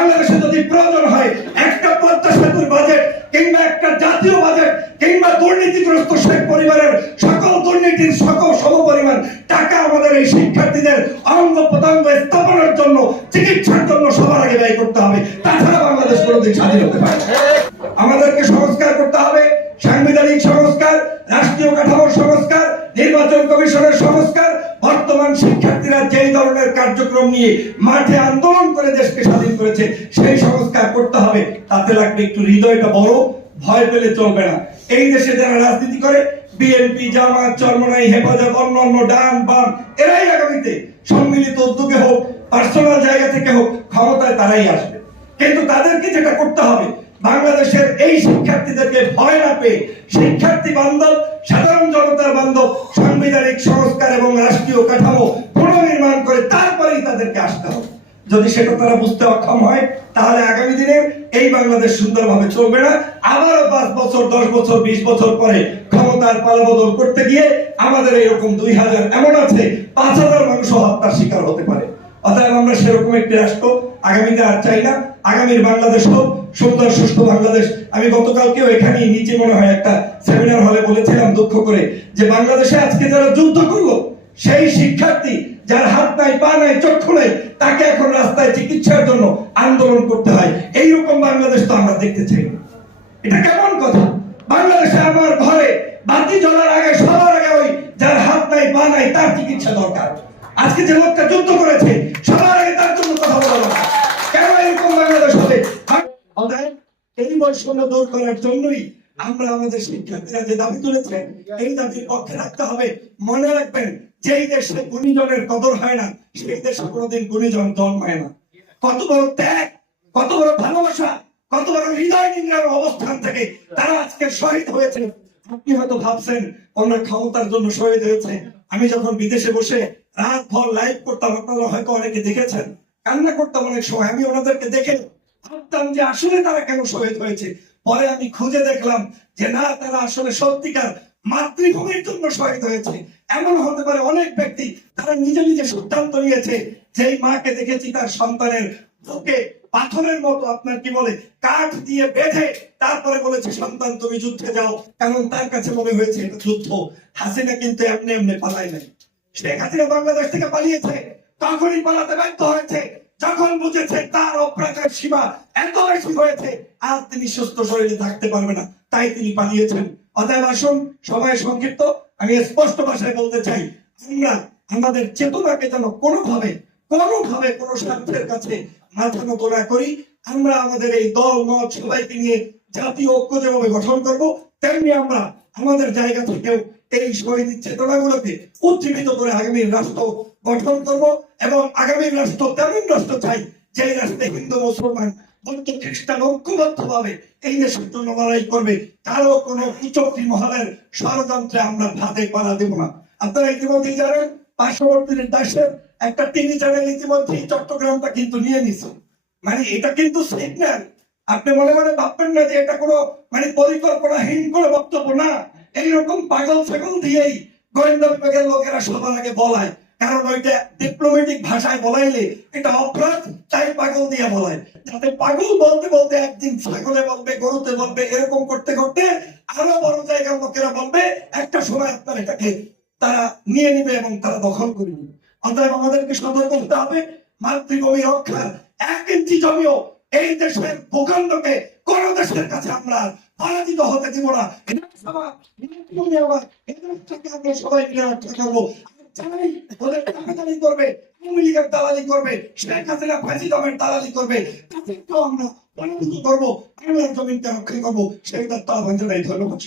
বাংলাদেশে যদি প্রয়োজন হয় একটা পদ্মা সেতুর বাজেট কিংবা একটা জাতীয় বাজেট কিংবা দুর্নীতিগ্রস্ত শেখ পরিবারের সকল দুর্নীতির সকল সমপরিমাণ টাকা আমাদের এই শিক্ষার্থীদের অঙ্গ প্রত্যঙ্গ স্থাপনের জন্য, চিকিৎসার জন্য সবার আগে ব্যয় করতে হবে। তাছাড়া বাংলাদেশ কোনোদিন স্বাধীন হতে পারে না। আমাদেরকে সংস্কার করতে হবে, সাংবিধানিক সংস্কার, রাষ্ট্রীয় কাঠামোর সংস্কার, নির্বাচন কমিশনের সংস্কার। বর্তমান শিক্ষার্থীরা যেই ধরনের কার্যক্রম নিয়ে মাঠে আন্দোলন করে দেশকে স্বাধীন করেছে, সেই সংস্কার করতে হবে। তাতে লাগবে একটু হৃদয়টা বড়, ভয় পেলে চলবে না। এই দেশে যারা রাজনীতি করে, বিএনপি, জামাত, চরমনাই, হেফাজত, অন্যান্য ডান বাম, এরাই আগামীতে সম্মিলিত উদ্যোগে হোক, পার্সোনাল জায়গা থেকে হোক, ক্ষমতায় তারাই আসবে। কিন্তু তাদেরকে যেটা করতে হবে, বাংলাদেশের এই শিক্ষার্থীদেরকে ভয় না পেয়ে শিক্ষার্থী বান্ধব, সাধারণ জনতার বান্ধব সাংবিধানিক সংস্কার এবং রাষ্ট্রীয় কাঠামো পুনর্নির্মাণ করে তারপরেই তাদেরকে আসতে হবে। যদি সেটা তারা বুঝতে অক্ষম হয়, তাহলে আগামী দিনে এই বাংলাদেশ সুন্দরভাবে চলবে না। আবারও 5 বছর, 10 বছর, 20 বছর পরে ক্ষমতার পালাবদল করতে গিয়ে আমাদের এরকম 2000 এমন আছে 5000 মানুষও হত্যার শিকার হতে পারে। অতএব আমরা সেরকম একটি রাষ্ট্র আগামীতে আর চাই না। আগামীর বাংলাদেশ হোক সুন্দর সুষ্ঠু বাংলাদেশ। আমি গতকালকেও এখানে নিচে মনে হয় একটা সেমিনার হলে বলেছিলাম দুঃখ করে, যে বাংলাদেশে আজকে যারা যুদ্ধ করলো সেই শিক্ষার্থী যার হাত নাই, পা নাই, চক্ষু নাই, তাকে এখন রাস্তায় চিকিৎসার জন্য আন্দোলন করতে হয়। এইরকম বাংলাদেশ তো আমরা দেখতে চাই না। এটা কেমন কথা? বাংলাদেশে আমার ঘরে বাতি জ্বলার আগে সবার আগে ওই যার হাত নাই, পা নাই, তার চিকিৎসা দরকার। আজকে যে লোকটা যুদ্ধ করেছে সবার আগে তার জন্য কথা বলা দরকার। কেন এরকম বাংলাদেশ হবে? এই বৈষম্য দূর করার জন্যই আমরা আমাদের শিক্ষার্থীরা যে দাবি তুলেছে, এই দাবির পক্ষে রাখতে হবে। মনে রাখবেন, যেই দেশে গুণীজনের কদর হয় না, সেই দেশে কোনোদিন গুণীজন জন্মায় না। কত বড় ত্যাগ, কত বড় ভালোবাসা, কত বড় হৃদয় নিংড়ার অবস্থান থেকে তারা আজকে শহীদ হয়েছে। আপনি হয়তো ভাবছেন ওনারা ক্ষমতার জন্য শহীদ হয়েছে। আমি যখন বিদেশে বসে রাত ভর লাইভ করতাম, আপনারা হয়তো অনেকে দেখেছেন, কান্না করতাম অনেক সময়। আমি ওনাদেরকে দেখে ভাবতাম যে আসলে তারা কেন শহীদ হয়েছে। পরে আমি খুঁজে দেখলাম যে না, তারা আসলে সত্যিকার মাতৃভূমির জন্য শহীদ হয়েছে। এমন হতে পারে অনেক ব্যক্তি তারা নিজে নিজে সিদ্ধান্ত নিয়েছে, যেই মাকে দেখেছি তার সন্তানের বুকে পাথরের মতো আপনার কি বলে কাঠ দিয়ে বেঁধে তারপরে বলেছে সন্তান তুমি যুদ্ধে যাও, কারণ তার কাছে মনে হয়েছে এটা যুদ্ধ। হাসিনা কিন্তু এমনি এমনি পালায় নাই। শেখ হাসিনা বাংলাদেশ থেকে পালিয়েছে, তখনই পালাতে ব্যর্থ হয়েছে যখন বুঝেছে তার অপরাধের সীমা এত বেশি হয়েছে, আর তিনি সুস্থ শরীরে থাকতে পারবে না, তাই তিনি পালিয়েছেন। অতএব আসুন, সময় সংক্ষিপ্ত, আমি স্পষ্ট ভাষায় বলতে চাই, আমরা আমাদের চেতনাকে যেন কোনোভাবে কোনো স্বার্থের কাছে মাথা নত না করি। আমরা আমাদের এই দল মত সবাইকে নিয়ে জাতীয় ঐক্য যেভাবে গঠন করব, তেমনি আমরা আমাদের জায়গা থেকেও এই শহীদ চেতনাগুলোকে উজ্জীবিত করে আগামীর রাষ্ট্র গঠন করব। এবং আগামীর রাষ্ট্র তেমন রাষ্ট্র চাই, যে রাষ্ট্রে হিন্দু, মুসলমান, বৌদ্ধ, খ্রিস্টান ঐক্যবদ্ধভাবে এই দেশের জন্য লড়াই করবে। কারো কোনো কুচক্রী মহলের ষড়যন্ত্রে আমরা ভাতে পাড়া দেব না। আপনারা ইতিমধ্যেই জানেন, পার্শ্ববর্তী দেশের একটা টিভি চ্যানেল ইতিমধ্যেই চট্টগ্রামটা কিন্তু নিয়ে নিছে। মানে এটা কিন্তু সিগন্যাল। আপনি মনে মনে ভাববেন না যে এটা কোনো মানে পরিকল্পনাহীন কোনো বক্তব্য না। এইরকম পাগল ছাগল দিয়েই গোয়েন্দা বিভাগের লোকেরা সবার আগে বলায়, কারণ ওইটা ডিপ্লোমেটিক ভাষায় বলাইলে এটা অপরাধ, তাই পাগল দিয়ে বলায়। যাতে পাগল বলতে বলতে একদিন ছাগলে বলবে, গরুতে বলবে, এরকম করতে করতে আরো বড় জায়গার লোকেরা বলবে, একটা সময় আপনার এটাকে তারা নিয়ে নিবে এবং তারা দখল করে নিবে। অতএব আমাদেরকে সতর্ক হতে হবে। মাতৃভূমি রক্ষার 1 ইঞ্চি জমিও এই দেশের ভূখণ্ডকে কোন দেশের কাছে আমরা পরাজিত হতে দিব না। সবাই মিলে রক্ষা করবো। ওদের টাকাদারি করবে, আওয়ামী লীগের দালালি করবে, শেখ হাসিনা ফাঁসিদমের দালালি করবে, তাদেরকেও আমরা পরাজিত করবো, বাংলার জমিনকে রক্ষা করবো। সেই তত্ত্ব আহ্বান জানাই। ধন্যবাদ।